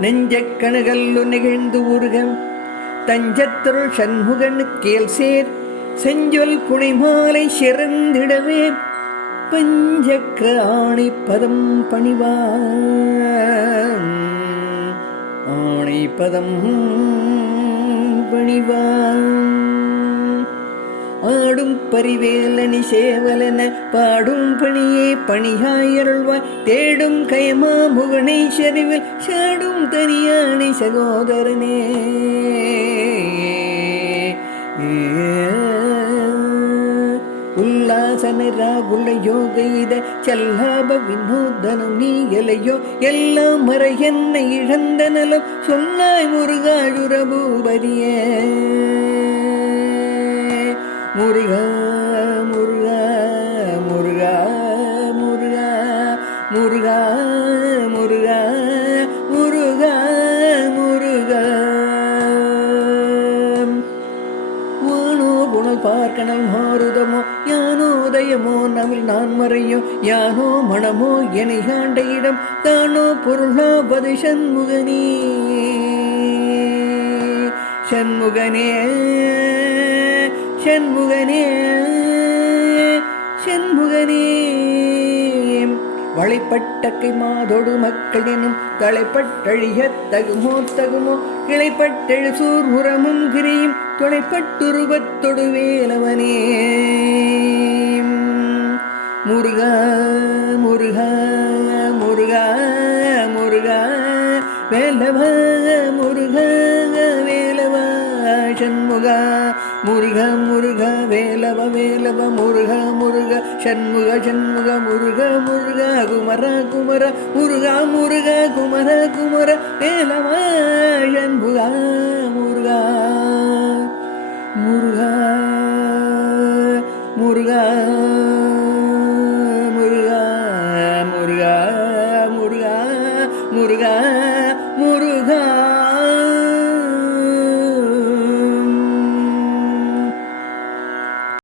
நெஞ்சக் கணுகல்லு நிகழ்ந்து ஊர்கம் தஞ்சத்தருள் சண்முகன் கேள் சேர் செஞ்சொல் புனைமாலை சிறந்திடவே பஞ்சக்கர ஆணை பதம் பணிவான் ஆணை பதம் பணிவான் ஆடும் பரிவேலனி சேவலன பாடும் பணியே பணியாயருள்வாய் தேடும் கயமா முகனை செறிவில் சாடும் தனியானை சகோதரனே உல்லாசன ராகுல யோகைத செல்லாப வினோதனம் நீ எலையோ எல்லாம் மறை என்னை இழந்த நலம் சொன்னாய் முருகாயுரபூபதியே முருகா முருகா முருகா முருகா முருகா முருகா முருகா முருகா வானோ புனல் பார்க்கணல் மாறுதமோ யானோ உதயமோ நவில் நான் மறையோ யானோ மனமோ எனை ஆண்ட இடம் தானோ பொருளாபது சண்முகனே சண்முகனே சண்முகனே சண்முகனே வளைப்பட்டக்கை மாதொடு மக்களினும் தலைப்பட்டழிய தகுமோ தகுமோ கிளைப்பட்டெழு சூர் உரமும் கிரியும் தொலைப்பட்டுருவத்தொடு வேலவனே முருகா முருகா முருகா முருகா வேலவா முருகா வேலவா சண்முகா முருக முருக வேலவ வேலவ முருக முருக சண்முக சண்முக முருக முருக குமர குமர முருக முருக குமர குமர வேலவ சண்முக முருக முருக முருக